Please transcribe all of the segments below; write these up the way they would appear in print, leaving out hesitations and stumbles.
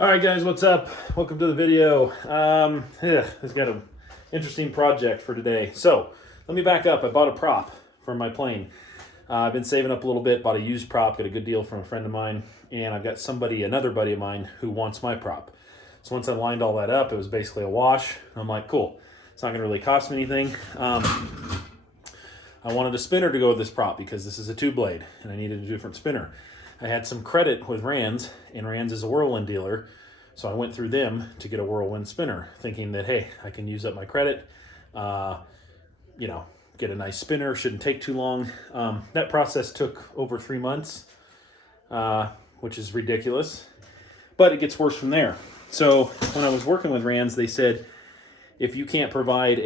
All right, guys, what's up? Welcome to the video. It's got an interesting project for today. So let me back up. I bought a prop for my plane. I've been saving up a little bit, bought a used prop, got a good deal from a friend of mine, and I've got another buddy of mine who wants my prop. So once I lined all that up, it was basically a wash. I'm like, cool. It's not going to really cost me anything. I wanted a spinner to go with this prop because this is a two blade and I needed a different spinner. I had some credit with Rands, and Rands is a Whirlwind dealer, so I went through them to get a Whirlwind spinner, thinking that, hey, I can use up my credit, get a nice spinner, shouldn't take too long. That process took over 3 months, which is ridiculous, but it gets worse from there. So when I was working with Rands, they said, if you can't provide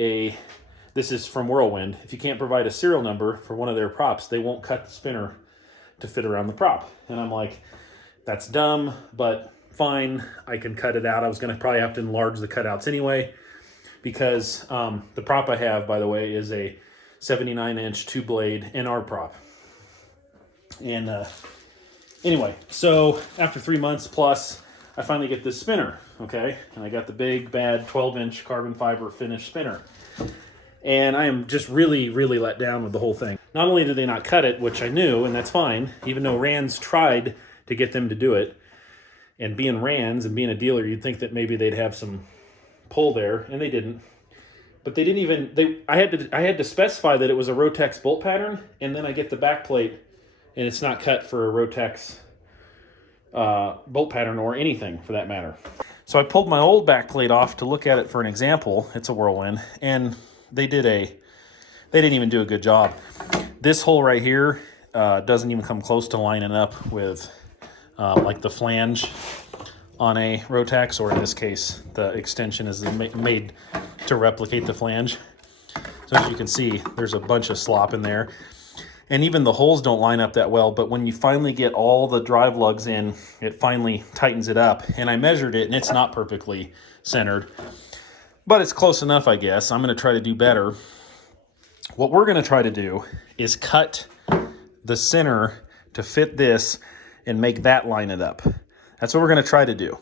this is from Whirlwind, if you can't provide a serial number for one of their props, they won't cut the spinner to fit around the prop. And I'm like, that's dumb, but fine, I can cut it out. I was going to probably have to enlarge the cutouts anyway, because the prop I have, by the way, is a 79-inch two-blade NR prop. And anyway, so after 3 months plus, I finally get this spinner, okay? And I got the big, bad 12-inch carbon fiber finish spinner. And I am just really, really let down with the whole thing. Not only did they not cut it, which I knew, and that's fine, even though Rands tried to get them to do it, and being Rands and being a dealer, you'd think that maybe they'd have some pull there, and they didn't. But they didn't even, I had to specify that it was a Rotex bolt pattern, and then I get the back plate, and it's not cut for a Rotex bolt pattern or anything for that matter. So I pulled my old back plate off to look at it for an example. It's a Whirlwind, and they didn't even do a good job. This hole right here doesn't even come close to lining up with like the flange on a Rotex, or in this case, the extension is made to replicate the flange. So as you can see, there's a bunch of slop in there. And even the holes don't line up that well, but when you finally get all the drive lugs in, it finally tightens it up. And I measured it, and it's not perfectly centered, but it's close enough, I guess. I'm going to try to do better. What we're going to try to do is cut the center to fit this and make that line it up. That's what we're going to try to do.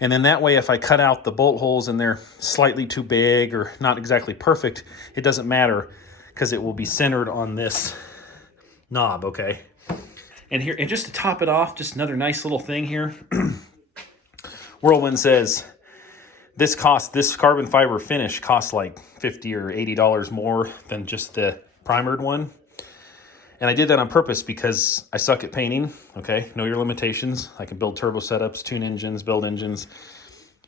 And then that way, if I cut out the bolt holes and they're slightly too big or not exactly perfect, it doesn't matter because it will be centered on this knob, okay? And here, and just to top it off, just another nice little thing here. Whirlwind says, this carbon fiber finish costs like $50 or $80 more than just the primered one. And I did that on purpose because I suck at painting, okay? Know your limitations. I can build turbo setups, tune engines, build engines,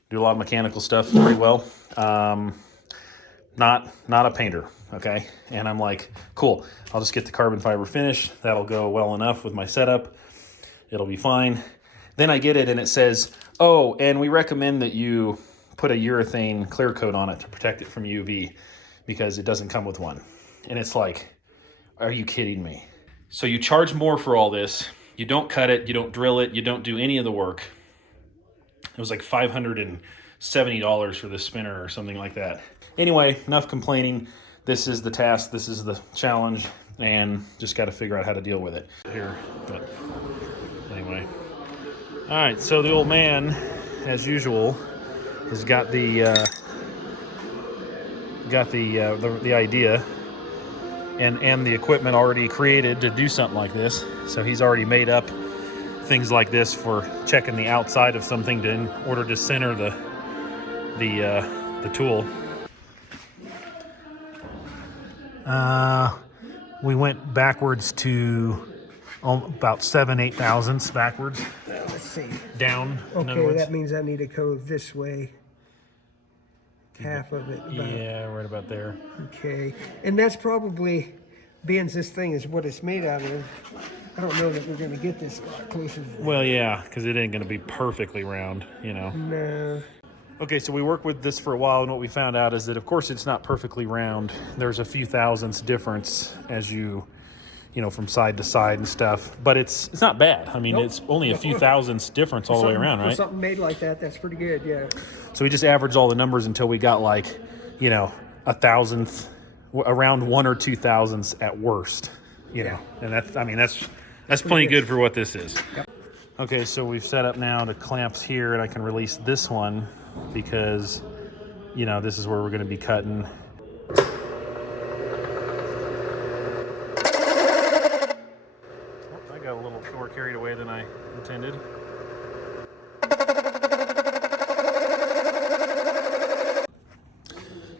do a lot of mechanical stuff pretty well. Not a painter, okay? And I'm like, cool, I'll just get the carbon fiber finish. That'll go well enough with my setup. It'll be fine. Then I get it and it says, oh, and we recommend that you put a urethane clear coat on it to protect it from UV because it doesn't come with one. And it's like, are you kidding me? So you charge more for all this. You don't cut it, you don't drill it, you don't do any of the work. It was like $570 for this spinner or something like that. Anyway, enough complaining. This is the task, this is the challenge, and just got to figure out how to deal with it here. But anyway. All right, so the old man, as usual, has got the idea and the equipment already created to do something like this. So he's already made up things like this for checking the outside of something in order to center the tool. We went backwards to about 7/8 thousandths backwards. Let's see. Down. Okay, that means I need to go this way. Half of it. Yeah, right about there. Okay, and that's probably, being this thing is what it's made out of. I don't know that we're going to get this closer. Well, yeah, because it ain't going to be perfectly round, you know. No. Okay, so we worked with this for a while, and what we found out is that, of course, it's not perfectly round. There's a few thousandths difference as you know, from side to side and stuff. But it's not bad. I mean, nope. It's only a few thousandths difference all the way around, right? For something made like that, that's pretty good, yeah. So we just averaged all the numbers until we got like, you know, a thousandth, around 1 or 2 thousandths at worst, you know. And that's, I mean, that's plenty good for what this is. Yep. Okay, so we've set up now the clamps here, and I can release this one because, you know, this is where we're going to be cutting. I got a little more carried away than I intended.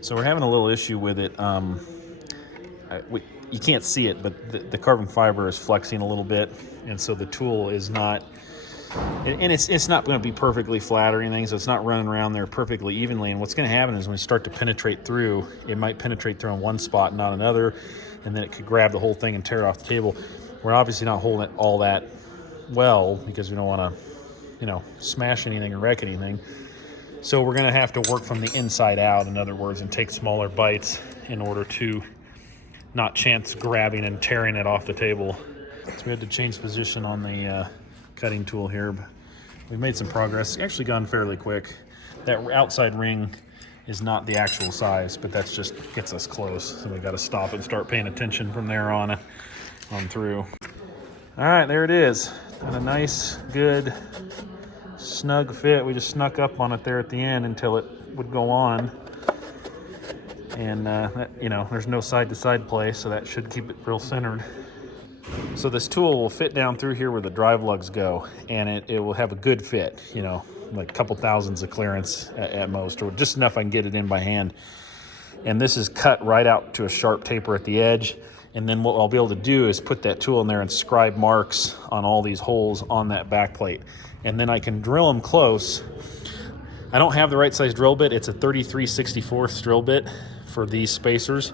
So we're having a little issue with it. You can't see it, but the carbon fiber is flexing a little bit, and so the tool is not, and it's not going to be perfectly flat or anything, so it's not running around there perfectly evenly. And what's going to happen is when we start to penetrate through, it might penetrate through on one spot and not another, and then it could grab the whole thing and tear it off the table. We're obviously not holding it all that well because we don't want to, you know, smash anything or wreck anything. So we're going to have to work from the inside out, in other words, and take smaller bites in order to not chance grabbing and tearing it off the table. So we had to change position on the cutting tool here, but we've made some progress. It's actually gone fairly quick. That outside ring is not the actual size, but that's just gets us close. So we got to stop and start paying attention from there on through. All right, there it is. Got a nice, good, snug fit. We just snuck up on it there at the end until it would go on. And, you know, there's no side-to-side play, so that should keep it real centered. So this tool will fit down through here where the drive lugs go, and it will have a good fit, you know, like a couple thousandths of clearance at most, or just enough I can get it in by hand. And this is cut right out to a sharp taper at the edge. And then what I'll be able to do is put that tool in there and scribe marks on all these holes on that back plate. And then I can drill them close. I don't have the right size drill bit. It's a 33/64 drill bit for these spacers.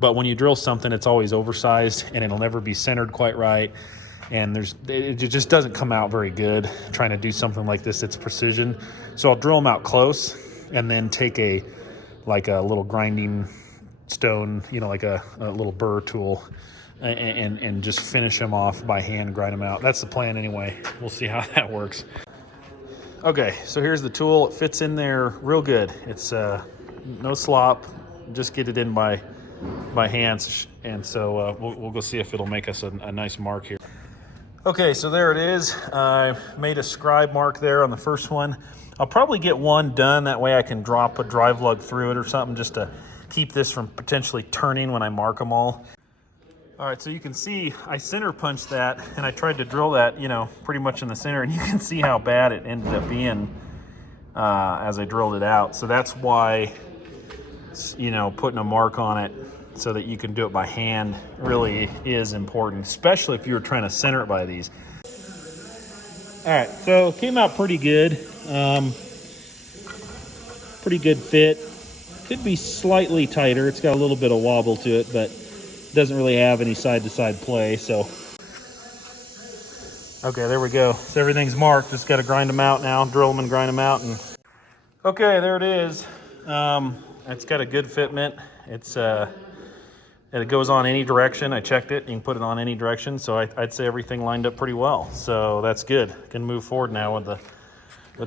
But when you drill something, it's always oversized and it'll never be centered quite right. And it just doesn't come out very good trying to do something like this. It's precision. So I'll drill them out close and then take a little grinding stone, you know, like a little burr tool, and just finish them off by hand, grind them out. That's the plan anyway. We'll see how that works. Okay, so here's the tool. It fits in there real good. It's no slop. Just get it in by hands, and so we'll go see if it'll make us a nice mark here. Okay, so there it is. I made a scribe mark there on the first one. I'll probably get one done. That way I can drop a drive lug through it or something just to keep this from potentially turning when I mark them all. All right, so you can see I center punched that, and I tried to drill that, you know, pretty much in the center, and you can see how bad it ended up being as I drilled it out. So that's why, you know, putting a mark on it so that you can do it by hand really is important, especially if you were trying to center it by these. All right, so it came out pretty good. Pretty good fit. Could be slightly tighter. It's got a little bit of wobble to it, but doesn't really have any side-to-side play. So, okay, there we go. So everything's marked. Just got to grind them out now, drill them and grind them out. And okay, there it is. It's got a good fitment. It goes on any direction. I checked it. You can put it on any direction. So I'd say everything lined up pretty well. So that's good. Can move forward now with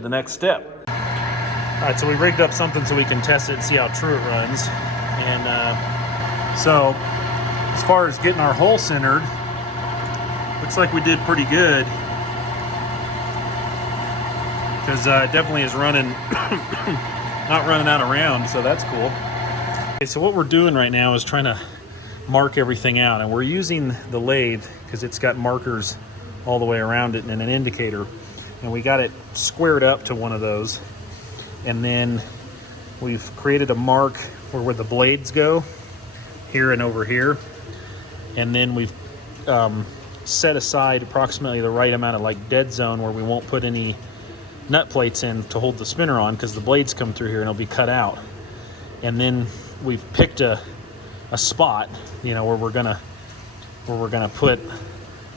the next step. All right, so we rigged up something so we can test it and see how true it runs. And so as far as getting our hole centered, looks like we did pretty good. Because it definitely is running, not running out of round, so that's cool. Okay, so what we're doing right now is trying to mark everything out. And we're using the lathe because it's got markers all the way around it and an indicator. And we got it squared up to one of those. And then we've created a mark for where the blades go, here and over here. And then we've set aside approximately the right amount of like dead zone where we won't put any nut plates in to hold the spinner on because the blades come through here and it'll be cut out. And then we've picked a spot, you know, where we're gonna put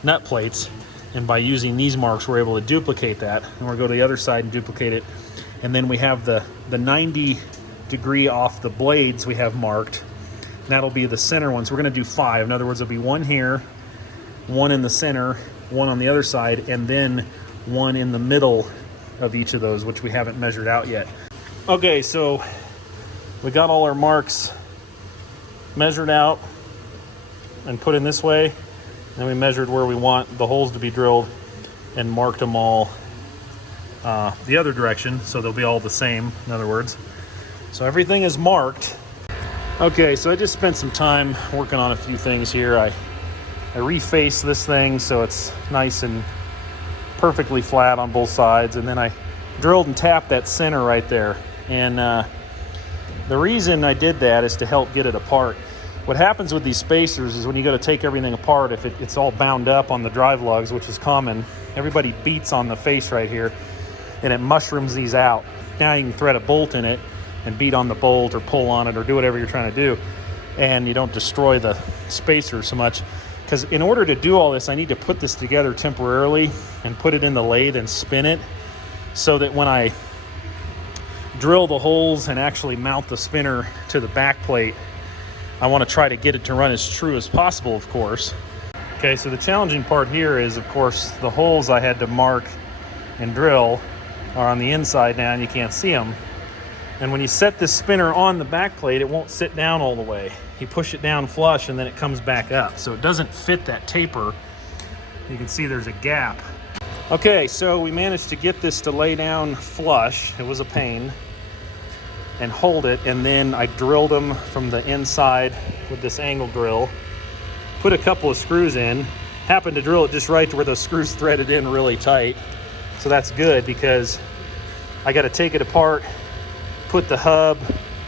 nut plates. And by using these marks, we're able to duplicate that. And we'll go to the other side and duplicate it. And then we have the 90 degree off the blades we have marked. And that'll be the center one. So we're gonna do 5. In other words, there'll be one here, one in the center, one on the other side, and then one in the middle of each of those, which we haven't measured out yet. Okay, so we got all our marks measured out and put in this way. Then we measured where we want the holes to be drilled. and marked them all the other direction, so they'll be all the same, in other words. So everything is marked. Okay, so I just spent some time working on a few things here. I refaced this thing so it's nice and perfectly flat on both sides, and then I drilled and tapped that center right there. And the reason I did that is to help get it apart. What happens with these spacers is when you go to take everything apart, if it's all bound up on the drive lugs, which is common, everybody beats on the face right here and it mushrooms these out. Now you can thread a bolt in it and beat on the bolt or pull on it or do whatever you're trying to do, and you don't destroy the spacer so much. Because in order to do all this, I need to put this together temporarily and put it in the lathe and spin it, so that when I drill the holes and actually mount the spinner to the back plate, I want to try to get it to run as true as possible, of course. Okay, so the challenging part here is, of course, the holes I had to mark and drill are on the inside now, and you can't see them. And when you set this spinner on the back plate, it won't sit down all the way. You push it down flush and then it comes back up. So it doesn't fit that taper. You can see there's a gap. Okay, so we managed to get this to lay down flush. It was a pain. And hold it, and then I drilled them from the inside with this angle drill. Put a couple of screws in. Happened to drill it just right to where those screws threaded in really tight. So that's good, because I got to take it apart, put the hub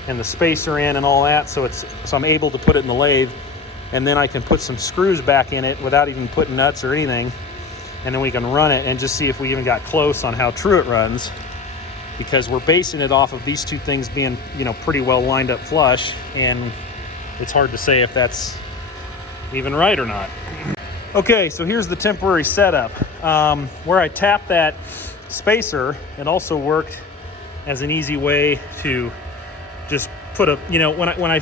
and the spacer in and all that, so I'm able to put it in the lathe, and then I can put some screws back in it without even putting nuts or anything, and then we can run it and just see if we even got close on how true it runs, because we're basing it off of these two things being, pretty well lined up flush, and it's hard to say if that's even right or not. Okay, so here's the temporary setup. Where I tapped that spacer, it also worked as an easy way to just put when I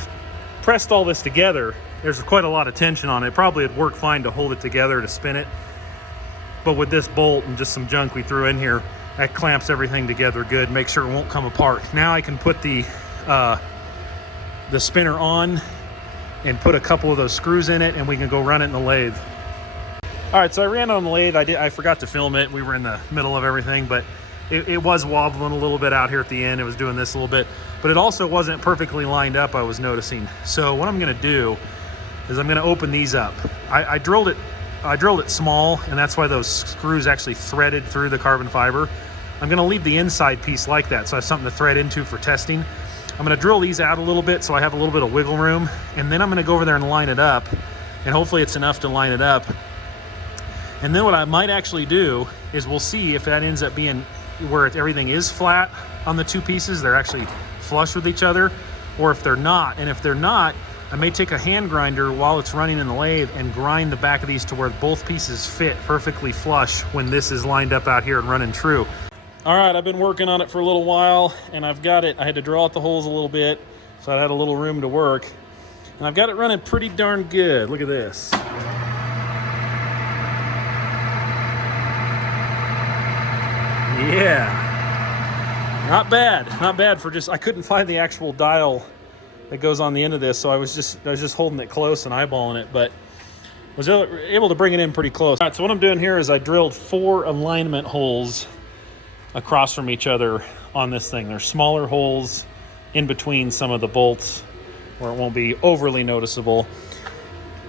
pressed all this together, there's quite a lot of tension on it. Probably it'd work fine to hold it together to spin it, but with this bolt and just some junk we threw in here, that clamps everything together good, make sure it won't come apart. Now I can put the spinner on and put a couple of those screws in it, and we can go run it in the lathe. All right, so I ran it on the lathe. I forgot to film it. We were in the middle of everything, but it was wobbling a little bit out here at the end. It was doing this a little bit, but it also wasn't perfectly lined up, I was noticing. So what I'm gonna do is I'm gonna open these up. I drilled it small, and that's why those screws actually threaded through the carbon fiber. I'm gonna leave the inside piece like that, so I have something to thread into for testing. I'm gonna drill these out a little bit so I have a little bit of wiggle room, and then I'm gonna go over there and line it up, and hopefully it's enough to line it up. And then what I might actually do is we'll see if that ends up being where everything is flat on the two pieces, they're actually flush with each other, or if they're not. And if they're not, I may take a hand grinder while it's running in the lathe and grind the back of these to where both pieces fit perfectly flush when this is lined up out here and running true. All right, I've been working on it for a little while, and I've got it. I had to draw out the holes a little bit, so I had a little room to work. And I've got it running pretty darn good. Look at this. Yeah, not bad for just, I couldn't find the actual dial that goes on the end of this, so I was just holding it close and eyeballing it, but was able to bring it in pretty close. All right, so what I'm doing here is I drilled 4 alignment holes across from each other on this thing. There's smaller holes in between some of the bolts where it won't be overly noticeable,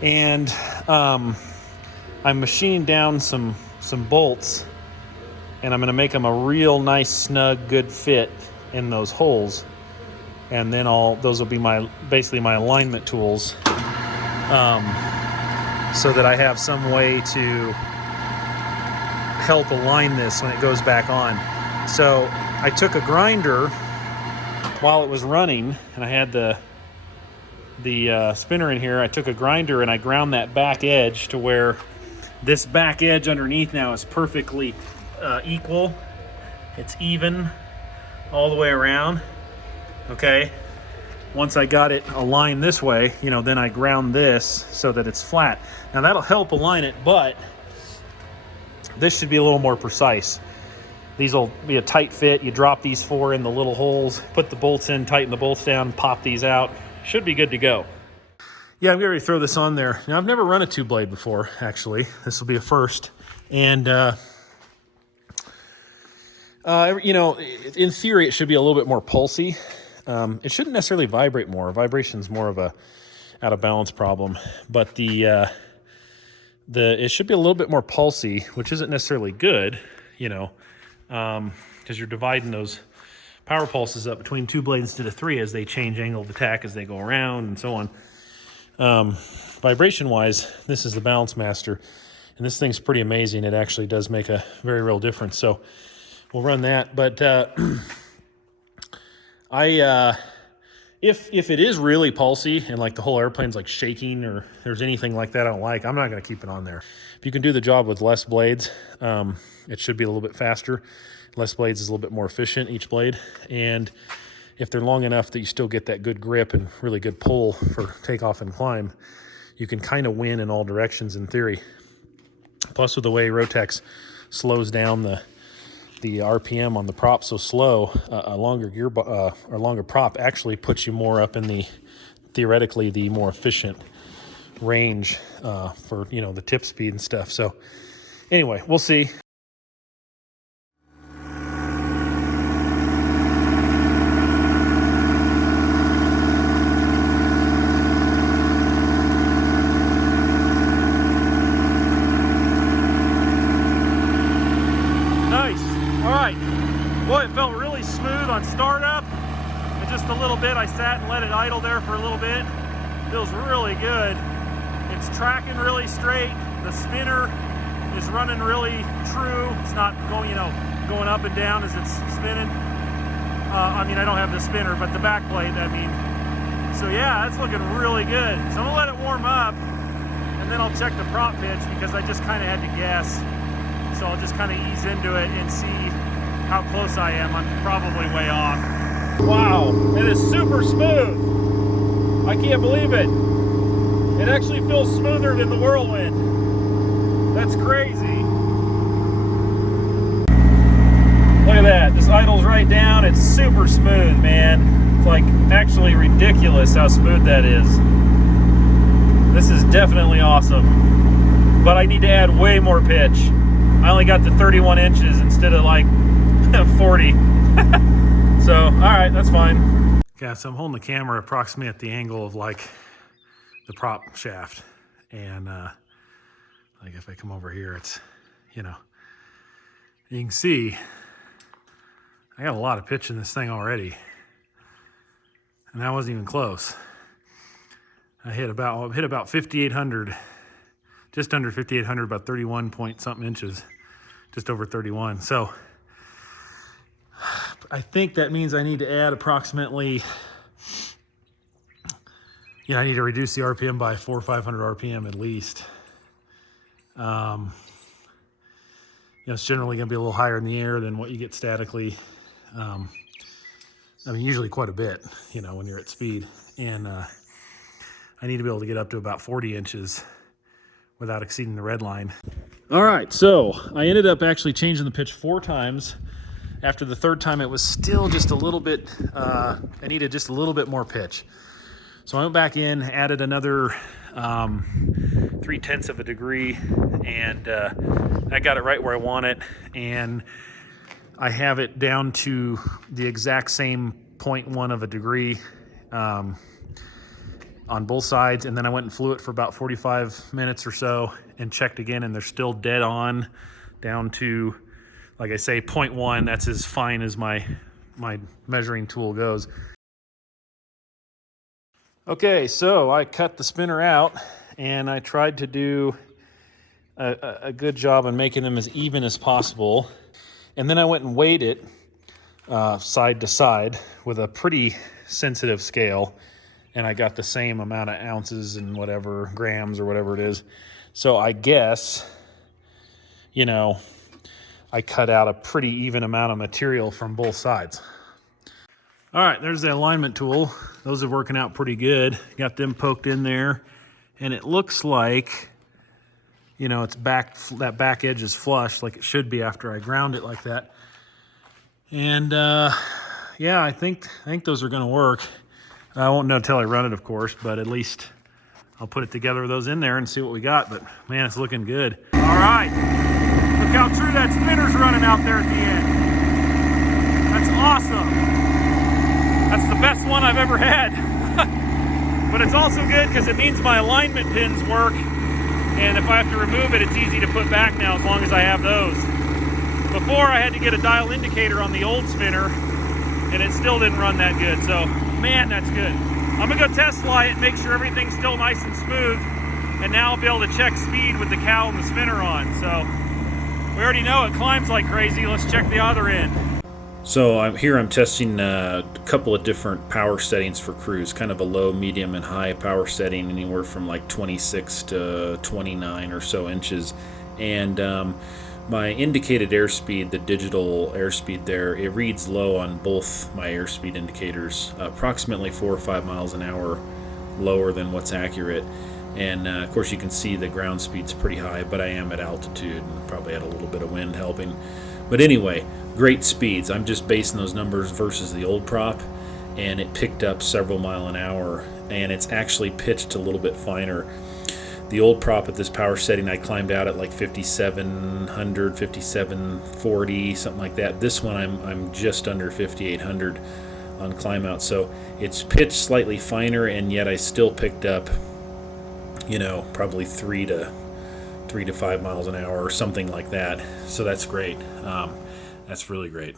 and I'm machining down some bolts, and I'm going to make them a real nice, snug, good fit in those holes. And then those will be basically my alignment tools, so that I have some way to help align this when it goes back on. So I took a grinder while it was running, and I had the spinner in here. I took a grinder and I ground that back edge to where this back edge underneath now is perfectly equal. It's even all the way around. Okay, once I got it aligned this way, then I ground this so that it's flat. Now that'll help align it, but this should be a little more precise. These will be a tight fit. You drop these 4 in the little holes, put the bolts in, tighten the bolts down, pop these out. Should be good to go. Yeah, I'm going to throw this on there. Now, I've never run a 2-blade before, actually. This will be a first. And You know, in theory, it should be a little bit more pulsy. It shouldn't necessarily vibrate more. Vibration's more of a out of balance problem, but it should be a little bit more pulsy, which isn't necessarily good, you know, because you're dividing those power pulses up between 2 blades instead of 3 as they change angle of attack as they go around and so on. Vibration-wise, this is the Balance Master, and this thing's pretty amazing. It actually does make a very real difference. So we'll run that, but if it is really pulsy and like the whole airplane's like shaking or there's anything like that I don't like, I'm not going to keep it on there. If you can do the job with less blades, it should be a little bit faster. Less blades is a little bit more efficient, each blade. And if they're long enough that you still get that good grip and really good pull for takeoff and climb, you can kind of win in all directions in theory. Plus with the way Rotex slows down the RPM on the prop so slow, a longer or longer prop actually puts you more up in the, theoretically, the more efficient range for, you know, the tip speed and stuff. So anyway, we'll see. Boy, it felt really smooth on startup. And just a little bit, I sat and let it idle there for a little bit. Feels really good. It's tracking really straight. The spinner is running really true. It's not going, you know, going up and down as it's spinning. I mean, I don't have the spinner, but the back plate, I mean. So yeah, that's looking really good. So I'm gonna let it warm up and then I'll check the prop pitch because I just kind of had to guess. So I'll just kind of ease into it and see how close I am. I'm probably way off. Wow, it is super smooth. I can't believe it. It actually feels smoother than the Whirlwind. That's crazy. Look at that, this idles right down. It's super smooth, man. It's like actually ridiculous how smooth that is. This is definitely awesome. But I need to add way more pitch. I only got to 31 inches instead of like 40. So, all right, that's fine. Okay, so I'm holding the camera approximately at the angle of like the prop shaft. And like if I come over here, it's, you know, you can see I got a lot of pitch in this thing already. And that wasn't even close. I hit about 5,800, just under 5,800, about 31 point something inches, just over 31. So I think that means I need to add approximately, you know, I need to reduce the RPM by 400 or 500 RPM at least. You know, it's generally going to be a little higher in the air than what you get statically. I mean, usually quite a bit, you know, when you're at speed. And I need to be able to get up to about 40 inches without exceeding the red line. All right, so I ended up actually changing the pitch 4 times. After the 3rd time, it was still just a little bit, I needed just a little bit more pitch. So I went back in, added another 0.3 of a degree, and I got it right where I want it. And I have it down to the exact same 0.1 of a degree on both sides. And then I went and flew it for about 45 minutes or so and checked again, and they're still dead on down to, like I say, 0.1. That's as fine as my measuring tool goes. Okay, so I cut the spinner out and I tried to do a good job on making them as even as possible. And then I went and weighed it side to side with a pretty sensitive scale, and I got the same amount of ounces and whatever, grams or whatever it is. So I guess, you know, I cut out a pretty even amount of material from both sides. All right, there's the alignment tool. Those are working out pretty good. Got them poked in there, and it looks like, you know, it's back, that back edge is flush like it should be after I ground it like that. And yeah, I think those are gonna work. I won't know until I run it, of course, but at least I'll put it together with those in there and see what we got. But man, it's looking good. All right, look how true that spinner's running out there at the end. That's awesome. That's the best one I've ever had. But it's also good because it means my alignment pins work, and if I have to remove it, it's easy to put back now as long as I have those. Before, I had to get a dial indicator on the old spinner, and it still didn't run that good. So, man, that's good. I'm gonna go test fly it, make sure everything's still nice and smooth, and now I'll be able to check speed with the cowl and the spinner on. So, we already know it climbs like crazy. Let's check the other end. So I'm testing a couple of different power settings for cruise, kind of a low, medium, and high power setting, anywhere from like 26 to 29 or so inches. And my indicated airspeed, the digital airspeed there, it reads low on both my airspeed indicators, approximately 4 or 5 miles an hour lower than what's accurate. And of course you can see the ground speed's pretty high, but I am at altitude and probably had a little bit of wind helping. But anyway, great speeds. I'm just basing those numbers versus the old prop, and it picked up several mile an hour, and it's actually pitched a little bit finer. The old prop at this power setting, I climbed out at like 5,700, 5,740, something like that. This one I'm just under 5,800 on climb out, so it's pitched slightly finer, and yet I still picked up, probably 3 to 5 miles an hour or something like that. So that's great. That's really great.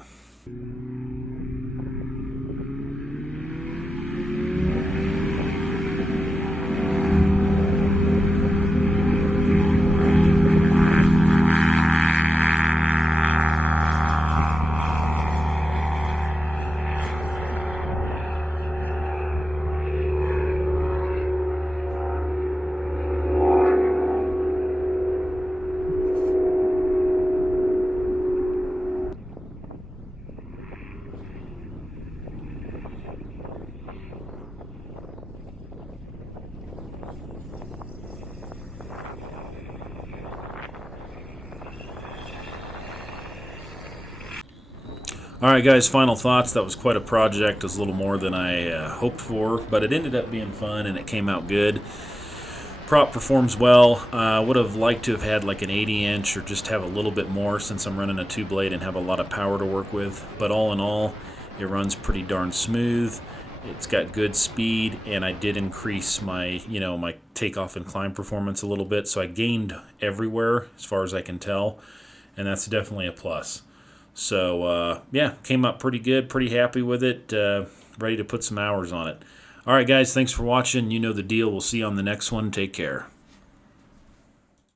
Alright guys, final thoughts. That was quite a project. It was a little more than I hoped for, but it ended up being fun and it came out good. Prop performs well. Would have liked to have had like an 80-inch or just have a little bit more since I'm running a 2-blade and have a lot of power to work with. But all in all, it runs pretty darn smooth. It's got good speed, and I did increase my, my takeoff and climb performance a little bit, so I gained everywhere as far as I can tell, and that's definitely a plus. So, yeah, came up pretty good, pretty happy with it, ready to put some hours on it. All right, guys, thanks for watching. You know the deal. We'll see you on the next one. Take care.